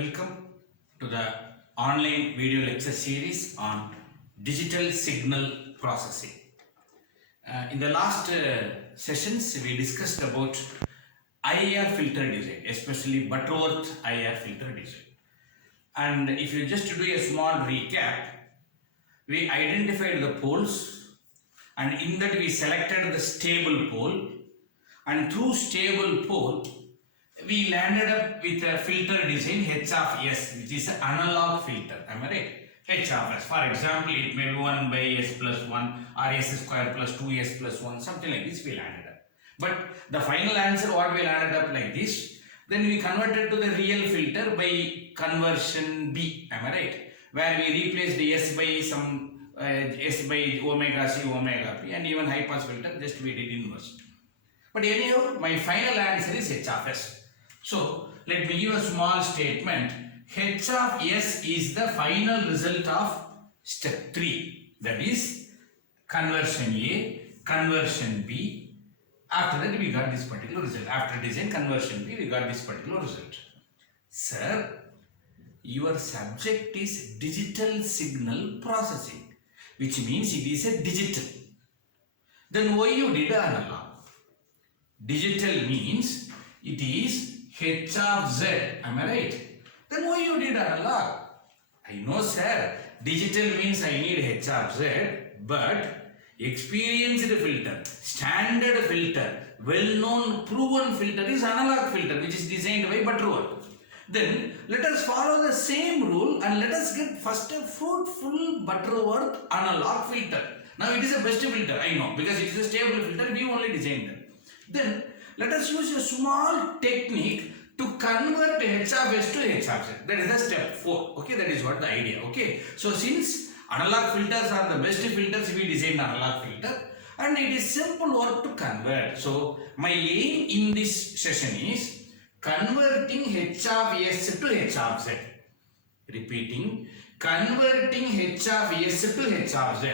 Welcome to the online video lecture series on digital signal processing. In the last sessions, we discussed about IR filter design, especially Butterworth IR filter design. And if you just do a small recap, we identified the poles, and in that we selected the stable pole, and through stable pole, we landed up with a filter design H of S, which is an analog filter. Am I right? H of S. For example, it may be 1 by S plus 1 or S square plus 2S plus 1, something like this we landed up. But the final answer, what we landed up like this, then we converted to the real filter by conversion B. Am I right? Where we replaced the S by some S by omega C, omega P, and even high pass filter, just we did inverse. But anyhow, my final answer is H of S. So, let me give a small statement. H of S is the final result of step 3. That is conversion A, conversion B. After that, we got this particular result. After design conversion B, we got this particular result. Sir, your subject is digital signal processing, which means it is a digital. Then why you did analog? Digital means it is H of Z, am I right? Then why you did analog? I know, sir, digital means I need H of Z, but experienced filter, standard filter, well-known proven filter is analog filter, which is designed by Butterworth. Then let us follow the same rule and let us get first a fruitful Butterworth analog filter. Now it is a best filter, I know, because it is a stable filter, we only designed them. Then let us use a small technique to convert H of S to H of Z. That is the step 4. Okay, that is what the idea. Okay, so since analog filters are the best filters, we designed analog filter, and it is simple work to convert. So my aim in this session is converting H of S to H of Z. Repeating, converting H of S to H of Z,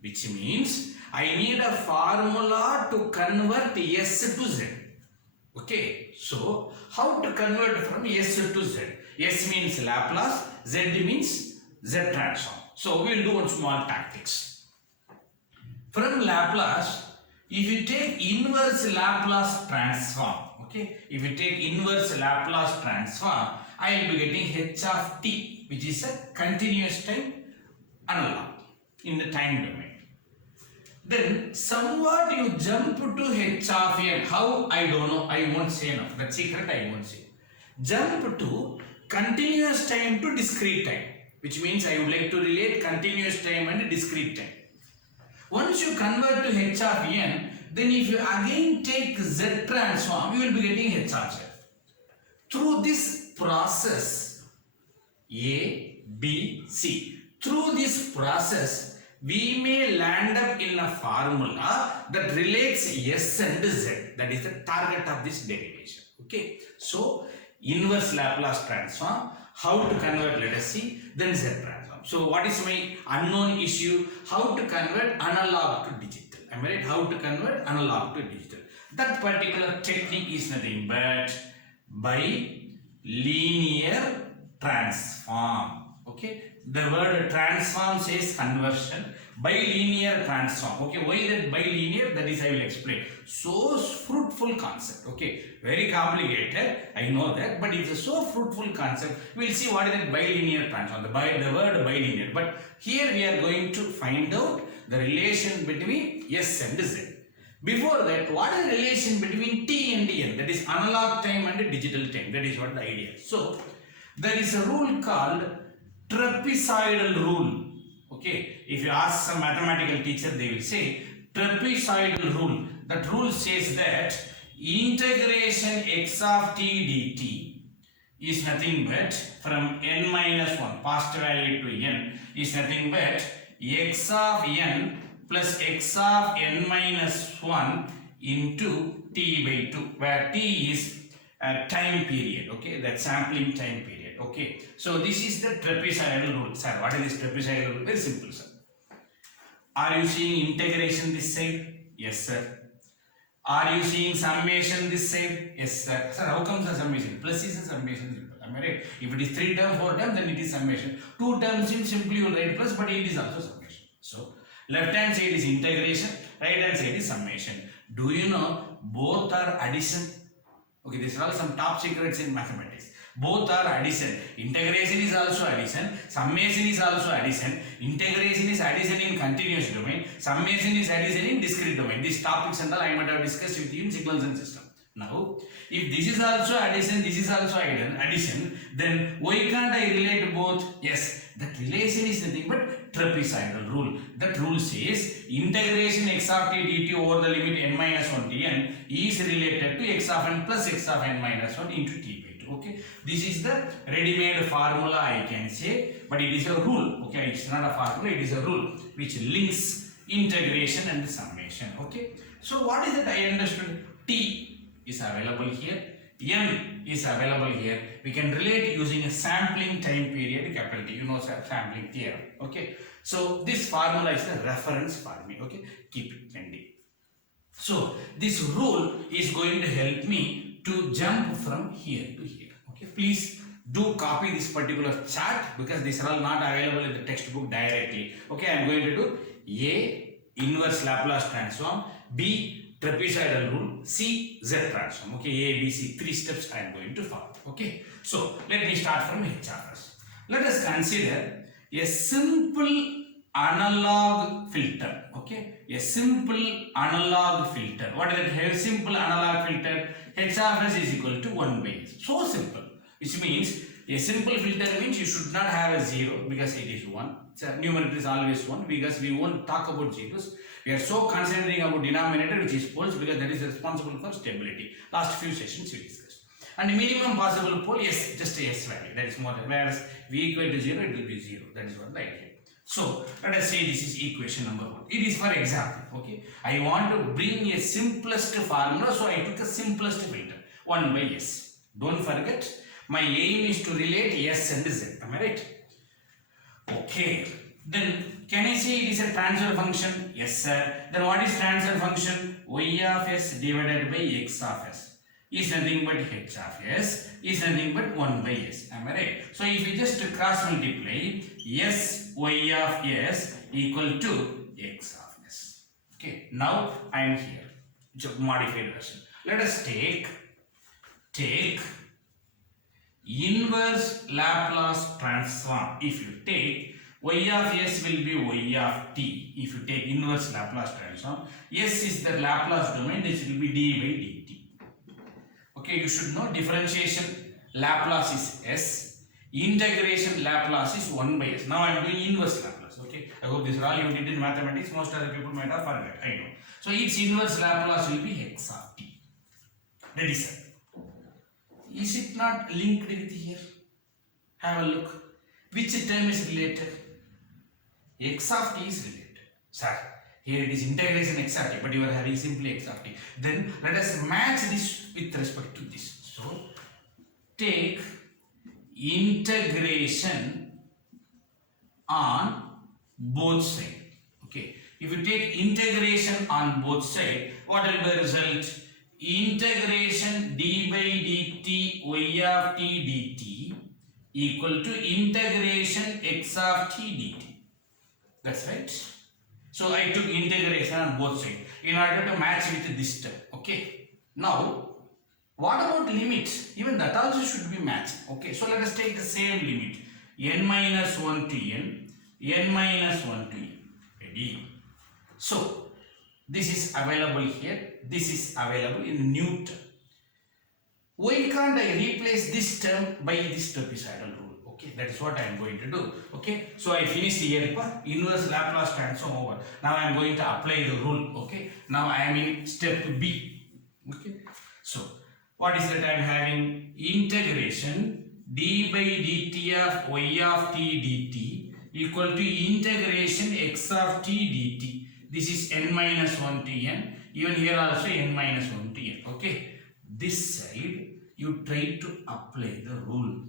which means I need a formula to convert S to Z. Okay, so how to convert from S to Z? S means Laplace, Z means Z transform. So we will do one small tactics. From Laplace, if you take inverse Laplace transform, okay, if you take inverse Laplace transform, I will be getting H of t, which is a continuous time analog in the time domain. Then somewhat you jump to H of n. How? I don't know. I won't say now. That secret I won't say. Jump to continuous time to discrete time, which means I would like to relate continuous time and discrete time. Once you convert to H of n, then if you again take Z transform, you will be getting H of Z. Through this process, A, B, C. Through this process, we may land up in a formula that relates S and Z. That is the target of this derivation. Okay. So, inverse Laplace transform. How to convert, let us see. Then Z transform. So, what is my unknown issue? How to convert analog to digital. Am I right? How to convert analog to digital. That particular technique is nothing but by linear transform. Okay. The word transform says conversion. Bilinear transform. Okay, why that bilinear? That is I will explain. So fruitful concept. Okay, very complicated. I know that, but it's a so fruitful concept. We will see what is that bilinear transform. The word bilinear. But here we are going to find out the relation between S and Z. Before that, what is the relation between T and N? That is analog time and digital time. That is what the idea. So there is a rule called trapezoidal rule. Okay, if you ask some mathematical teacher, they will say trapezoidal rule. That rule says that integration x of t dt is nothing but from n minus 1, past value to n, is nothing but x of n plus x of n minus 1 into t by 2, where t is a time period. Okay, that sampling time period. Okay, so this is the trapezoidal rule. Sir, what is this trapezoidal rule? Very simple, sir. Are you seeing integration this side? Yes, sir. Are you seeing summation this side? Yes, sir. Sir, how comes the summation? Plus is a summation. Am I right? If it is 3 term, 4 term, then it is summation. 2 terms in simply you will write plus, but it is also summation. So, left hand side is integration, right hand side is summation. Do you know both are addition? Okay, these are all some top secrets in mathematics. Both are addition. Integration is also addition. Summation is also addition. Integration is addition in continuous domain. Summation is addition in discrete domain. These topics and all I might have discussed with you in signals and system. Now, if this is also addition, this is also addition, then why can't I relate both? Yes, that relation is nothing but trapezoidal rule. That rule says integration x of t dt over the limit n minus 1 tn is related to x of n plus x of n minus 1 into t by 2. Okay, this is the ready-made formula I can say, but it is a rule. Okay, it's not a formula, it is a rule which links integration and summation. Okay, so what is that I understood? T is available here, n is available here. We can relate using a sampling time period capital T. You know sampling theorem. Okay, so this formula is the reference for me. Okay, keep it handy. So this rule is going to help me to jump from here to here. Okay, please do copy this particular chart because these are all not available in the textbook directly. Okay, I am going to do A, inverse Laplace transform, B, trapezoidal rule, C, Z transform. Okay, A, B, C, 3 steps I am going to follow. Okay, so let me start from H of S. Let us consider a simple analog filter. Okay, a simple analog filter. What is it? A simple analog filter. H of S is equal to 1 by S. So simple. Which means a simple filter means you should not have a 0 because it is 1. So numerator is always 1 because we won't talk about zeros. We are so concentrating about denominator which is poles because that is responsible for stability. Last few sessions we discussed. And minimum possible pole, yes, just a S value. That is more than, whereas V equal to 0, it will be 0. That is what the idea. So let us say this is equation number 1. It is for example. Okay, I want to bring a simplest formula, so I took a simplest filter 1 by S. Don't forget, my aim is to relate S and Z. Am I right? Okay. Then can I say it is a transfer function? Yes, sir. Then what is transfer function? Y of S divided by X of S is nothing but H of S is nothing but 1 by S. Am I right? So if you just cross multiply, S Y of S equal to X of S. Okay. Now I am here. It's a modified version. Let us take inverse Laplace transform. If you take y of S will be y of t. If you take inverse Laplace transform, S is the Laplace domain, this will be d by dt. Okay, you should know differentiation Laplace is S, integration Laplace is 1 by S. Now I am doing inverse Laplace. Okay, I hope this is all you did in mathematics. Most other people might have forgot. I know. So its inverse Laplace will be x of t. Ready, sir? Is it not linked with here? Have a look. Which term is related? X of t is related. Sir, here it is integration x of t, but you are having simply x of t. Then let us match this with respect to this. So, take integration on both sides. Okay. If you take integration on both sides, what will be the result? Integration d by dt y of t dt equal to integration x of t dt. That's right. So I took integration on both sides in order to match with this term. Okay. Now, what about limits? Even that also should be matched. Okay. So let us take the same limit. N minus 1 to n minus 1 to n. Ready? So, this is available here. This is available in new term. Why can't I replace this term by this trapezoidal rule? Okay, that is what I am going to do. Okay, so I finished here. Inverse Laplace transform over. Now I am going to apply the rule. Okay, now I am in step B. Okay, so what is that I am having? Integration d by dt of y of t dt equal to integration x of t dt. This is n minus 1 to n. Even here also n minus 1 to n. Okay, this side you try to apply the rule.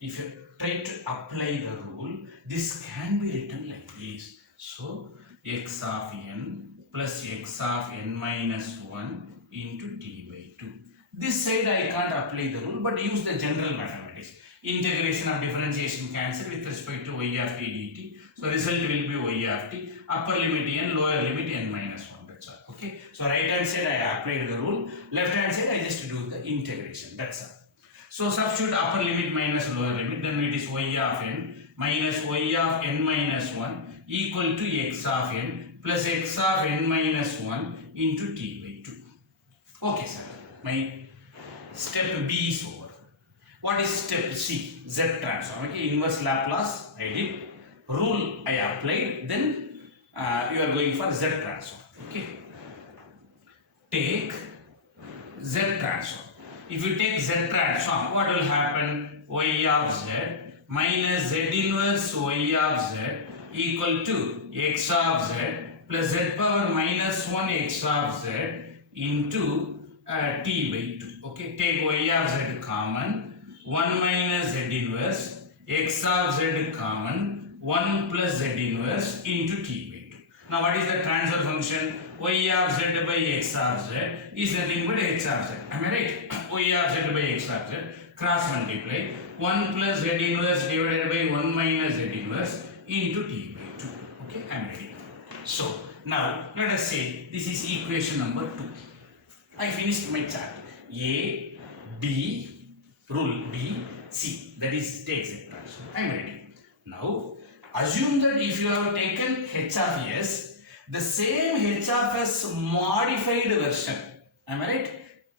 If you try to apply the rule, this can be written like this. So, x of n plus x of n minus 1 into t by 2. This side I can't apply the rule, but use the general mathematics. Integration of differentiation cancel with respect to y of t dt. So result will be y of t, upper limit n, lower limit n minus 1. That's all. Okay. So right hand side I applied the rule, left hand side I just do the integration. That's all. So substitute upper limit minus lower limit, then it is y of n minus y of n minus 1 equal to x of n plus x of n minus 1 into t by 2. Okay, sir. My step B is over. What is step C? Z transform. Okay, inverse Laplace I did. Rule I applied. Then you are going for Z transform. Okay. Take Z transform. If you take Z transform, what will happen? Y of Z minus Z inverse Y of Z equal to x of Z plus Z power minus 1 x of Z into t by 2. Okay, take Y of Z common, 1 minus Z inverse, x of Z common, 1 plus Z inverse into t by 2. Now what is the transfer function? Y of Z by x of Z is nothing but h of Z. Am I right? Y of Z by x of Z, cross multiply, 1 plus Z inverse divided by 1 minus Z inverse into t by 2. Okay, I am ready. So now let us say this is equation number 2. I finished my chart. A, B, rule B, C. That is take Z transform. I am ready. Now assume that if you have taken h of s, the same h of s modified version. Am I right?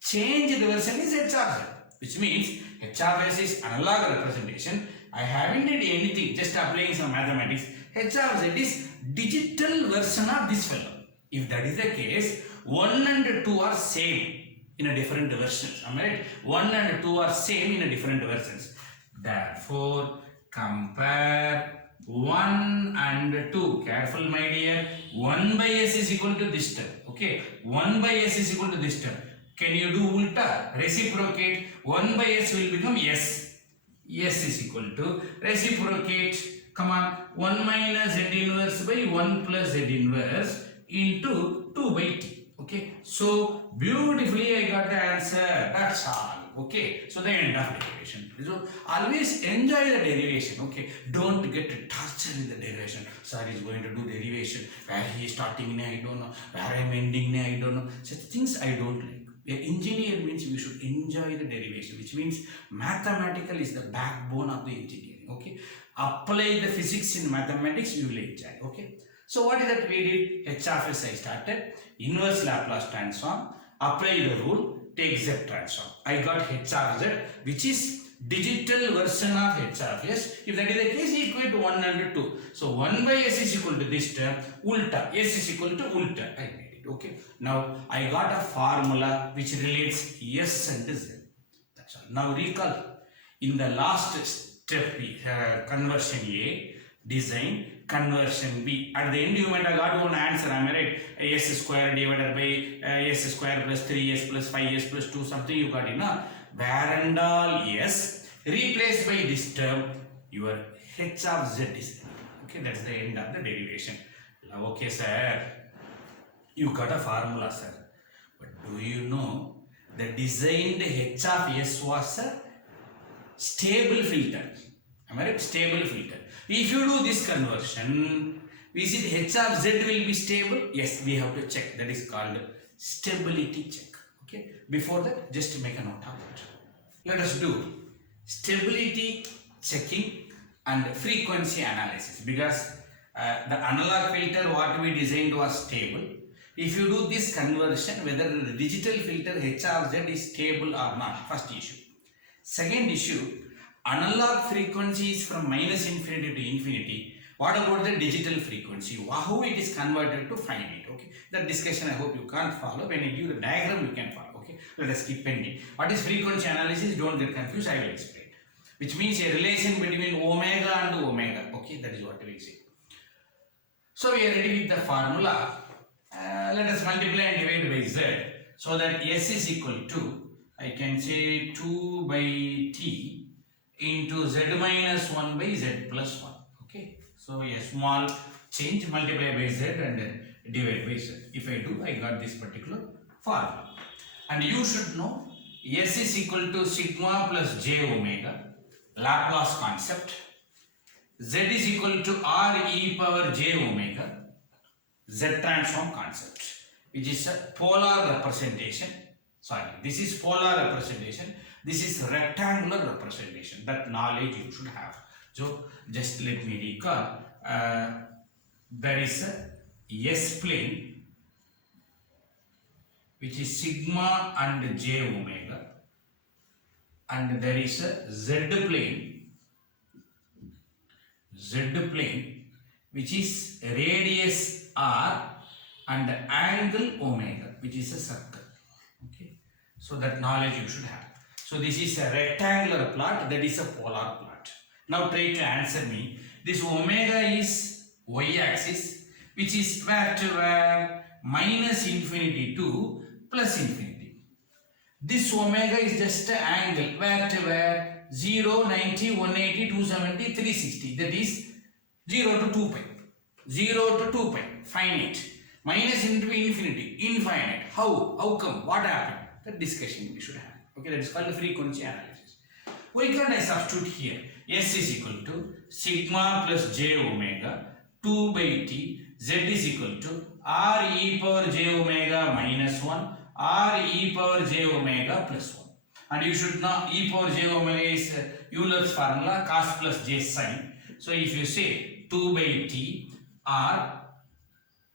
Changed version is h of z, which means h of s is analog representation. I haven't did anything, just applying some mathematics. H of z is digital version of this fellow. If that is the case, 1 and 2 are same in a different versions. Am I right? 1 and 2 are same in a different versions. Therefore, compare 1 and 2. Careful, my dear. 1 by s is equal to this term. Okay. 1 by s is equal to this term. Can you do ulta? Reciprocate. 1 by s will become s. S is equal to reciprocate. Come on. 1 minus z inverse by 1 plus z inverse into 2 by t. Okay. So beautifully I got the answer. That's all. Okay. So the end of derivation. So always enjoy the derivation. Okay. Don't get tortured with the derivation. Sir is going to do derivation. Where he is starting, I don't know. Where I am ending, I don't know. Such things I don't like. An engineer means we should enjoy the derivation, which means mathematical is the backbone of the engineering. Okay. Apply the physics in mathematics, you will enjoy. Okay. So what is that we did? H of s I started. Inverse Laplace transform. Apply the rule. Take Z transform. I got H of Z, which is digital version of H of s. If that is the case, equate to 1 and 2. So 1 by s is equal to this term. Ulta. S is equal to ulta. I made it. Okay. Now I got a formula which relates s and z. That's all. Now recall in the last step, conversion A, design, conversion B. At the end you might have got one answer. Am I right? S square divided by s square plus 3s plus 5s plus 2 something you got in a where and all s replaced by this term your h of z is. Okay, that's the end of the derivation. Okay sir, you got a formula sir, but do you know the designed h of s was a stable filter. Am I right? Stable filter. If you do this conversion, is it h of z will be stable? Yes, we have to check. That is called stability check. Okay. Before that, just make a note of it. Let us do stability checking and frequency analysis, because the analog filter what we designed was stable. If you do this conversion, whether the digital filter h of z is stable or not, first issue. Second issue, analog frequency is from minus infinity to infinity. What about the digital frequency? How it is converted to find it? Okay, that discussion I hope you can't follow. When I give the diagram, you can follow. Okay, let us keep pending. What is frequency analysis? Don't get confused. I will explain. Which means a relation between omega and omega. Okay, that is what we say. So we are ready with the formula. Let us multiply and divide by z, so that s is equal to, I can say 2 by t into z minus 1 by z plus 1. Okay, so a small change, multiply by z and divided by Z. If I do, I got this particular formula. And you should know S is equal to sigma plus j omega, Laplace concept. Z is equal to R e power j omega, Z transform concept, which is a polar representation. Sorry, this is polar representation. This is rectangular representation. That knowledge you should have. So just let me recall. There is a S plane, which is sigma and j omega, and there is a Z plane, which is radius r and angle omega, which is a circle. Okay, so that knowledge you should have. So this is a rectangular plot, that is a polar plot. Now try to answer me. This omega is y-axis, which is where to where? Minus infinity to plus infinity. This omega is just an angle, where to where? 0, 90, 180, 270, 360. That is 0 to 2 pi. 0 to 2 pi, finite. Minus into infinity, infinite. How come? What happened? That discussion we should have. Okay, that is called the frequency analysis. Why can't I substitute here? S is equal to sigma plus j omega 2 by t. Z is equal to R e power j omega minus 1, R e power j omega plus 1. And you should know e power j omega is Euler's formula, cos plus j sine. So if you say 2 by t R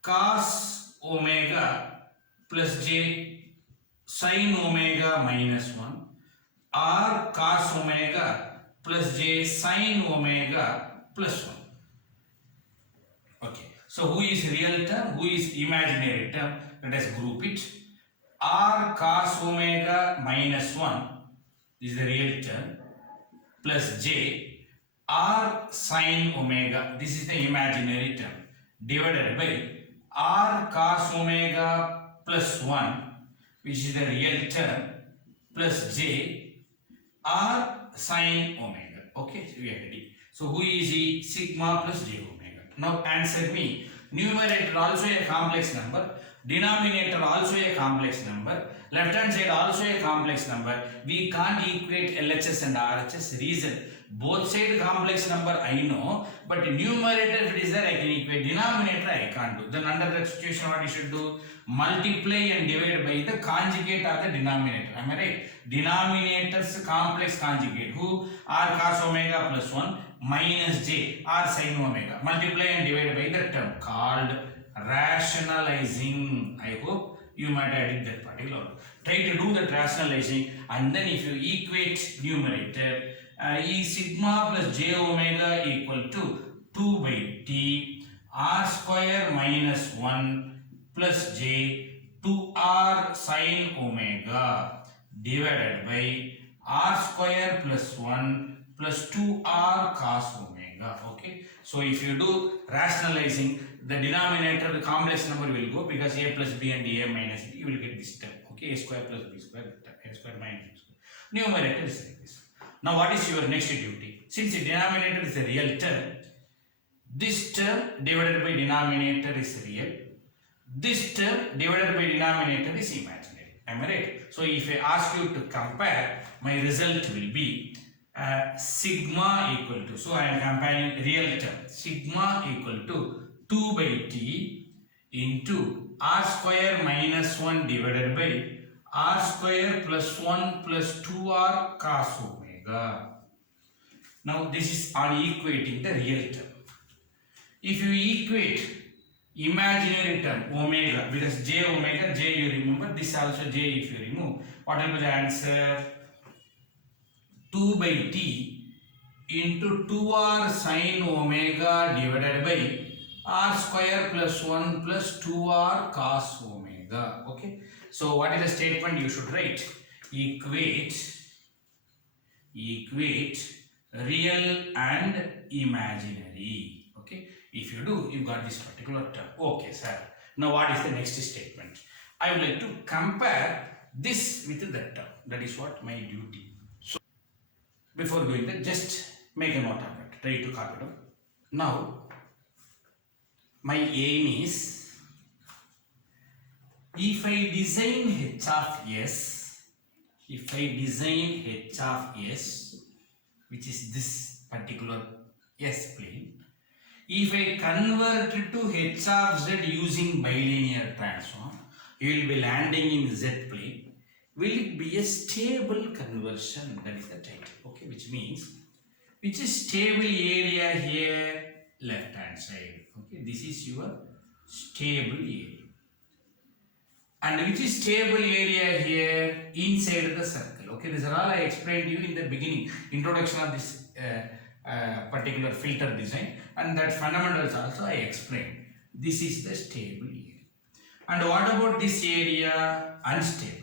cos omega plus j sin omega minus 1, R cos omega plus j sin omega plus 1. Okay, so who is real term, who is imaginary term? Let us group it. R cos omega minus 1 is the real term, plus j R sin omega, this is the imaginary term, divided by R cos omega plus 1, which is the real term, plus j R sin omega. Okay, so we are ready. So who is the sigma plus j omega? Now answer me. Numerator also a complex number, denominator also a complex number, left hand side also a complex number. We can't equate LHS and RHS. Reason, both side complex number I know, but numerator if it is there I can equate, denominator I can't do. Then under that situation what you should do? Multiply and divide by the conjugate of the denominator. Am I right? Denominator's complex conjugate, who? R cos omega plus 1 minus j R sin omega. Multiply and divide by the term called rationalizing. I hope you might have added that particular. Try to do that rationalizing, and then if you equate numerator, E sigma plus j omega equal to 2 by t R square minus 1 plus j 2r sin omega divided by R square plus 1 plus 2r cos omega. Okay, so if you do rationalizing, the denominator, the complex number will go, because a plus b and a minus b, you will get this term. Okay, a square plus b square, a square minus b square. Numerator is like this. Now what is your next duty? Since the denominator is a real term, this term divided by denominator is real, this term divided by denominator is imaginary. Am I right? So if I ask you to compare, my result will be sigma equal to, so I am comparing real term, sigma equal to 2 by t into r square minus 1 divided by r square plus 1 plus 2r cos omega. Now this is on equating the real term. If you equate imaginary term omega, because j omega, j you remember, this also j if you remove, what will be the answer? 2 by t into 2r sin omega divided by r square plus 1 plus 2r cos omega. Okay, so what is the statement you should write? Equate real and imaginary. Okay, if you do, you got this particular term. Okay, sir. Now what is the next statement? I would like to compare this with that term. That is what my duty. So before doing that, just make a note of it. Try to copy it down. Now my aim is If I design h of s, if I design h of s, which is this particular s plane, if I convert it to h of z using bilinear transform, you will be landing in z plane. Will it be a stable conversion? That is the title. Okay, which means, which is stable area here? Left hand side. Okay, this is your stable area. And which is stable area here? Inside the circle. Okay, this is all I explained to you in the beginning, introduction of this particular filter design, and that fundamentals also I explained. This is the stable area. And what about this area? Unstable.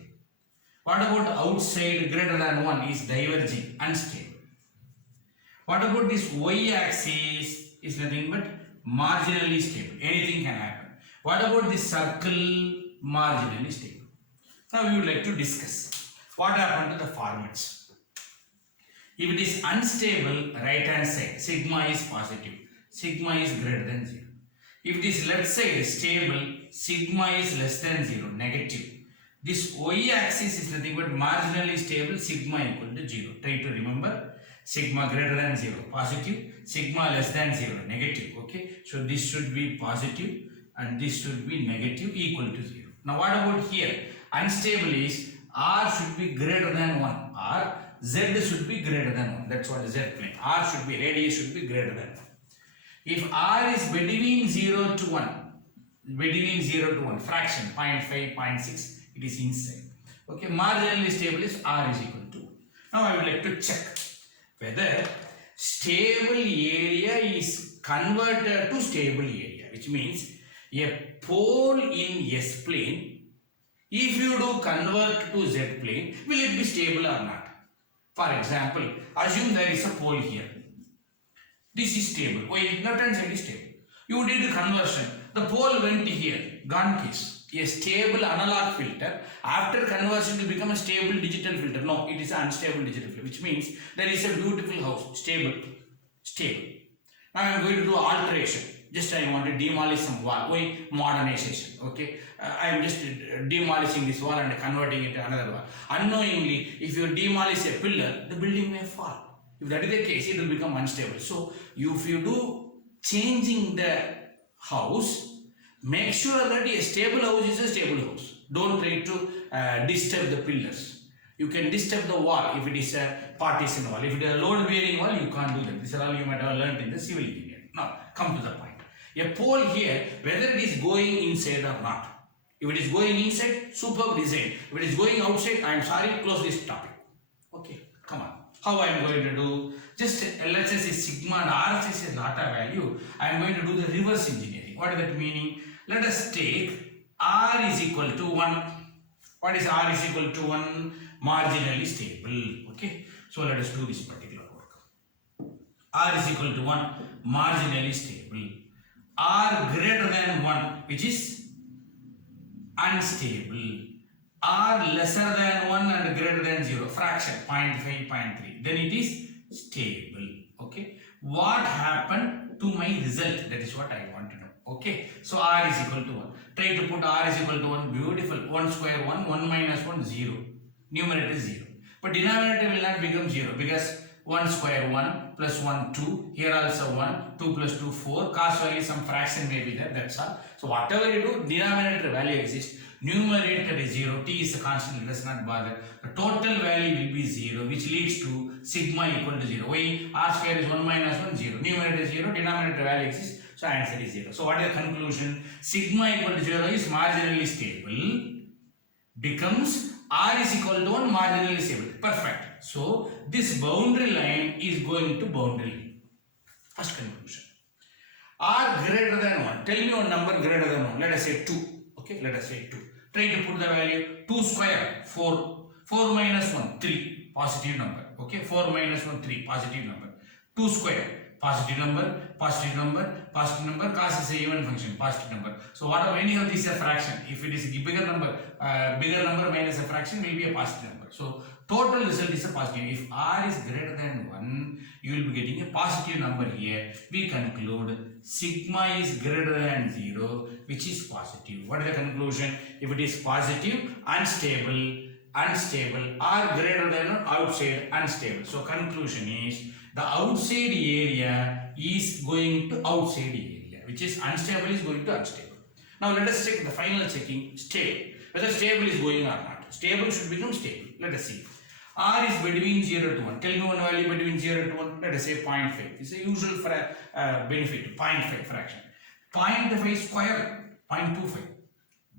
What about outside greater than 1 is diverging, unstable. What about this y-axis is nothing but marginally stable. Anything can happen. What about this circle? Marginally stable. Now we would like to discuss what happened to the formats. If it is unstable, right hand side, sigma is positive, sigma is greater than 0. If it is left side stable, sigma is less than 0, negative. This y-axis is nothing but marginally stable, sigma equal to 0. Try to remember, sigma greater than 0, positive, sigma less than 0, negative. Okay, so this should be positive and this should be negative, equal to 0. Now what about here? Unstable is r should be greater than 1, or z should be greater than 1. That's what z plane. R should be, radius should be greater than 1. If r is between 0 to 1, between 0 to 1, fraction 0.5, 0.6, it is inside. Okay, marginally stable is r is equal to 1. Now I would like to check whether stable area is converted to stable area, which means a pole in S plane, if you do convert to Z plane, will it be stable or not? For example, assume there is a pole here. This is stable. Why? Left hand side is stable. You did the conversion. The pole went here. Gone case. A stable analog filter, after conversion to become a stable digital filter. No, it is an unstable digital filter, which means there is a beautiful house. Stable. Stable. Now I am going to do alteration. Just I want to demolish some wall. Why? Modernization. Okay. I am just demolishing this wall and converting it to another wall. Unknowingly, if you demolish a pillar, the building may fall. If that is the case, it will become unstable. So, if you do changing the house, make sure that a stable house is a stable house. Don't try to disturb the pillars. You can disturb the wall if it is a partition wall. If it is a load bearing wall, you can't do that. This is all you might have learned in the civil engineering. Now, come to the point. A pole here, whether it is going inside or not. If it is going inside, superb design. If it is going outside, I am sorry, close this topic. Okay, come on. How I am going to do? Just let's say sigma and RHS is not a value. I am going to do the reverse engineering. What is that meaning? Let us take R is equal to 1. What is R is equal to 1? Marginally stable. Okay, so let us do this particular work. R is equal to 1, marginally stable. R greater than 1, which is unstable. R lesser than 1 and greater than 0, fraction 0.5, 0.3, then it is stable. Okay, what happened to my result? That is what I want to know. Okay, so R is equal to 1. Try to put R is equal to 1. Beautiful. 1 square 1, 1 minus 1, 0. Numerator is 0. But denominator will not become 0 because 1 square 1 plus 1 2. Here also 1. 2 plus 2 4. Cos value some fraction may be there. That's all. So whatever you do, denominator value exists. Numerator is 0. T is a constant. It does not bother. The total value will be 0, which leads to sigma equal to 0. Why? R square is 1 minus 1, 0. Numerator is 0. Denominator value exists. So answer is 0. So what is the conclusion? Sigma equal to 0 is marginally stable. Becomes R is equal to 1, marginally stable. Perfect. So this boundary line is going to boundary line. First conclusion. R greater than 1. Tell me one number greater than 1. Let us say 2. Okay, let us say 2. Try to put the value 2 square 4. 4 minus 1 3. Positive number. Okay, 4 minus 1 3. Positive number. 2 square. Positive number. Positive number. Positive number. Cos is a even function. Positive number. So whatever any of these is a fraction. If it is a bigger number minus a fraction will be a positive number. So total result is a positive. If R is greater than 1, you will be getting a positive number here. We conclude sigma is greater than 0, which is positive. What is the conclusion? If it is positive, unstable or greater than or outside unstable. So conclusion is the outside area is going to outside area, which is unstable is going to unstable. Now let us check the final checking stable. Whether stable is going or not. Stable should become stable. Let us see. R is between 0 to 1. Tell me one value between 0 to 1. Let us say 0.5. This is a usual benefit. 0.5 fraction. 0.5 square. 0.25.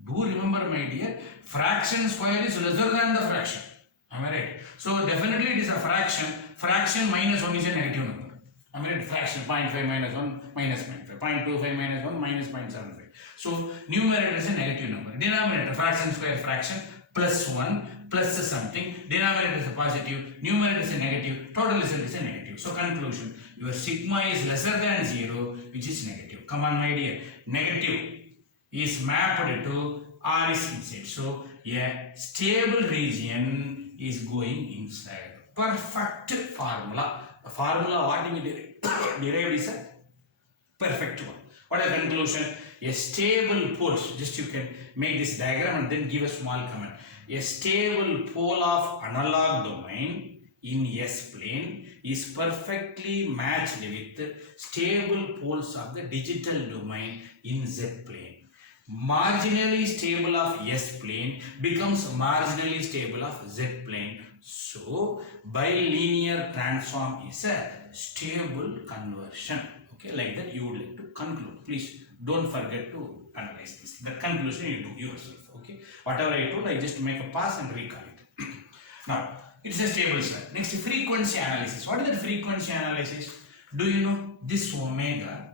Do remember, my dear, fraction square is lesser than the fraction. Am I right? So definitely it is a fraction. Fraction minus 1 is a negative number. Am I right? Fraction 0.5 minus 1 minus 0.5. 0.25 minus 1 minus 0.75. So numerator is a negative number. Denominator fraction square fraction plus 1 plus something. Denominator is a positive. Numerator is a negative. Total result is a negative. So conclusion, your sigma is lesser than 0, which is negative. Come on, my dear. Negative is mapped to R is inside. So a stable region is going inside. Perfect formula. The formula what we derived is a perfect one. What is the conclusion? A stable pole, just you can make this diagram and then give a small comment. A stable pole of analog domain in S plane is perfectly matched with stable poles of the digital domain in Z plane. Marginally stable of S plane becomes marginally stable of Z plane. So, bilinear transform is a stable conversion. Okay, like that you would like to conclude. Please don't forget to analyze this. The conclusion you do yourself. Okay, whatever I told, I just make a pass and recall it. Now, it's a stable slide. Next, frequency analysis. What is that frequency analysis? Do you know this omega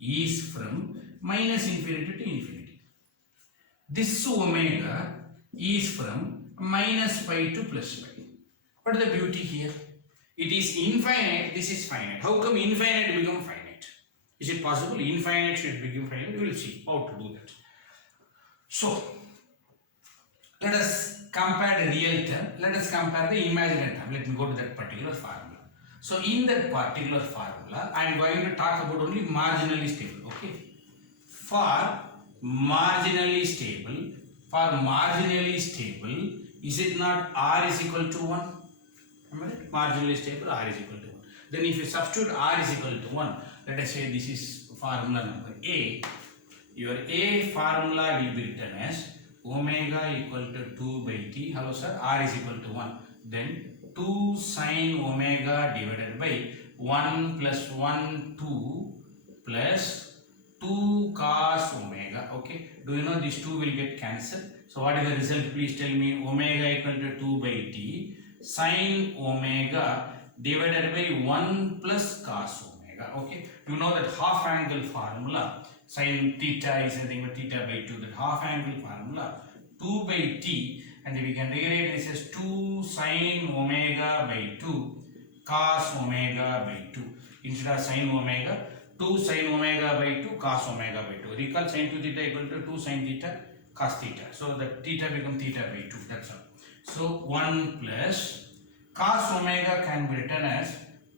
is from minus infinity to infinity. This omega is from minus pi to plus pi. What is the beauty here? It is infinite, this is finite. How come infinite become finite? Is it possible? Infinite should become finite. We will see how to do that. So, let us compare the real term. Let us compare the imaginary term. Let me go to that particular formula. So, in that particular formula, I am going to talk about only marginally stable. Okay. For marginally stable, is it not R is equal to 1? Am I right? Marginally stable, R is equal to 1. Then if you substitute R is equal to 1, let us say this is formula number A. Your A formula will be written as omega equal to 2 by T. Hello sir, R is equal to 1. Then 2 sin omega divided by 1 plus 1, 2 plus 2 cos omega. Okay, do you know these 2 will get cancelled? So what is the result? Please tell me. Omega equal to 2 by T sin omega divided by 1 plus cos omega. Okay, you know that half angle formula, sin theta is nothing but theta by 2. That half angle formula 2 by T, and we can rewrite this as 2 sin omega by 2 cos omega by 2. Instead of sin omega, 2 sin omega by 2 cos omega by 2. Recall sin 2 theta equal to 2 sin theta cos theta. So the theta becomes theta by 2. That's all. So 1 plus cos omega can be written as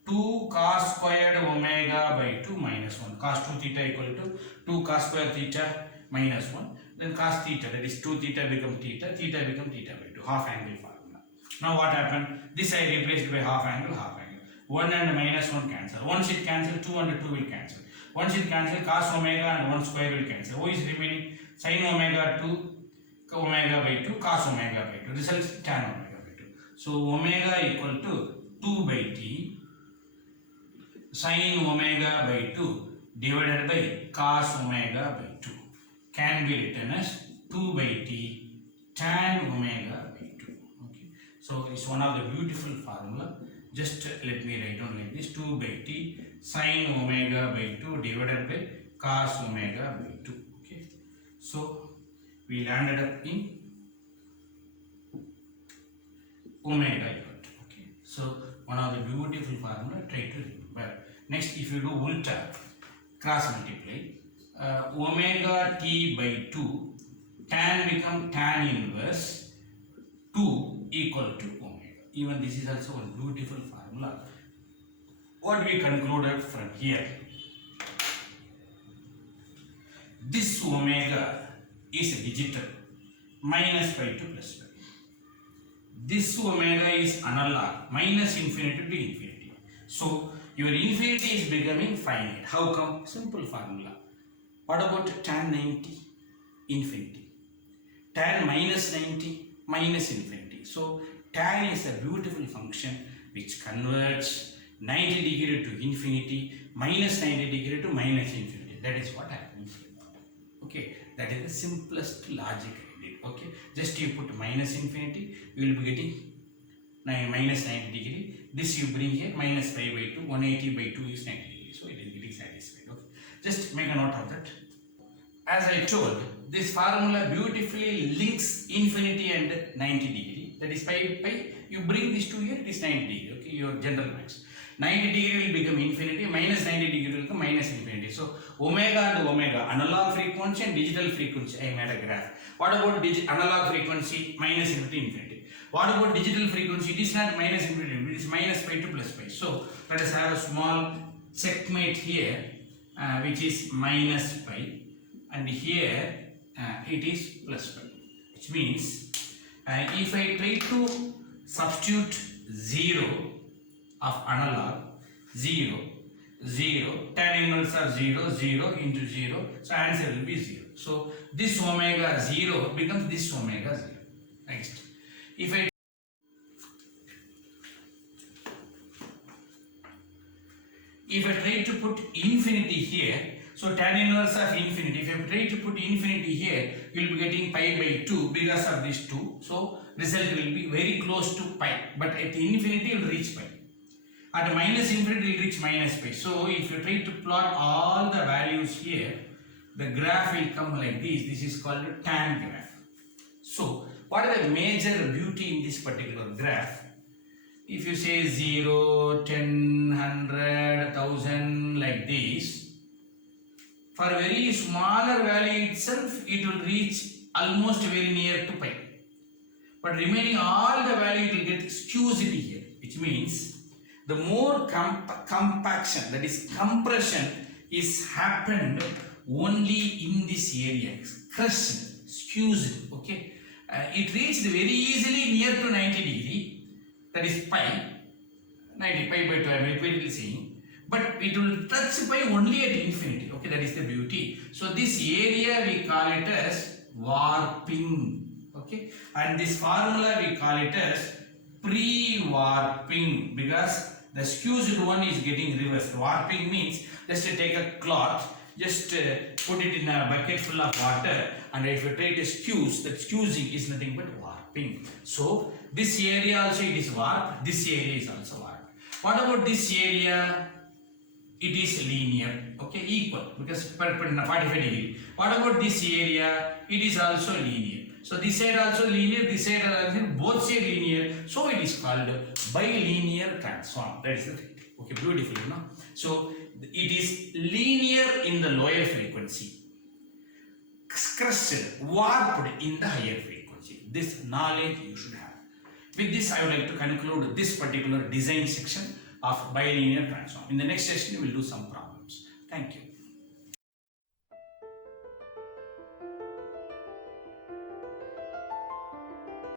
2 cos squared omega by 2 minus 1. Cos 2 theta equal to 2 cos square theta minus 1. Then cos theta, that is 2 theta become theta become theta by 2. Half angle formula. Now what happened? This I replaced by half angle. 1 and minus 1 cancel. Once it cancel, 2 and 2 will cancel. Once it cancel, cos omega and 1 square will cancel. What is remaining? Sin omega 2 omega by 2 cos omega by 2. Results tan omega by 2. So omega equal to 2 by T sin omega by 2 divided by cos omega by 2 can be written as 2 by T tan omega by 2. Okay. So it's one of the beautiful formula. Just let me write down like this: 2 by T sin omega by 2 divided by cos omega by 2. Okay. So we landed up in omega equal to. Okay. So one of the beautiful formula. Try to remember. Next, if you do ultra cross multiply, omega t by 2 tan become tan inverse 2 equal to omega. Even this is also one beautiful formula. What we concluded from here? This omega is digital, minus pi to plus pi. This omega is analog, minus infinity to infinity. So your infinity is becoming finite. How come? Simple formula. What about tan 90? Infinity. Tan minus 90? Minus infinity. So tan is a beautiful function which converts 90 degree to infinity, minus 90 degree to minus infinity. That is what happens here. Okay, that is the simplest logic. Okay, just you put minus infinity, you will be getting minus 90 degree. This you bring here, minus pi by 2, 180 by 2 is 90 degree. So it is getting satisfied. Okay, just make a note of that. As I told, this formula beautifully links infinity and 90 degree. That is pi, you bring this to here, it is 90 degree. Okay, your general max. 90 degree will become infinity, minus 90 degree will become minus infinity. So omega and omega, analog frequency and digital frequency, I made a graph. What about analog frequency? Minus infinity. What about digital frequency? It is not minus infinity, it is minus pi to plus pi. So let us have a small checkmate here, which is minus pi, and here it is plus pi, which means if I try to substitute 0 of analog, 0, 0, tan inverse of 0, 0 into 0, so answer will be 0. So this omega 0 becomes this omega 0. Next, if I try to put infinity here, so tan inverse of infinity, if I try to put infinity here, you will be getting pi by 2 because of this 2. So result will be very close to pi, but at infinity it will reach pi. At minus infinity it will reach minus pi. So if you try to plot all the values here, the graph will come like this. This is called a tan graph. So what is the major beauty in this particular graph? If you say 0, 10, 100, 1000 like this, for a very smaller value itself, it will reach almost very near to pi. But remaining all the value, it will get skews here, which means the more compaction, that is compression, is happened only in this area, crushed, skewed. Okay, it reached very easily near to 90 degree, that is pi, 90 pi by 2. I am repeatedly saying. But it will touch pi only at infinity. Okay, that is the beauty. So this area we call it as warping. Okay, and this formula we call it as pre-warping, because the skewed one is getting reversed. Warping means just take a cloth, just put it in a bucket full of water, and if you try to skews, that skewing is nothing but warping. So this area also it is warped, this area is also warped. What about this area? It is linear, okay, equal, because perpendicular 45 degree. What about this area? It is also linear. So this side also linear, this side also, both side linear. So it is called bilinear transform. That is the thing. Okay, beautiful, you know. So it is linear in the lower frequency, crushed, warped in the higher frequency. This knowledge you should have. With this, I would like to conclude this particular design section of bilinear transform. In the next session, we will do some problems. Thank you.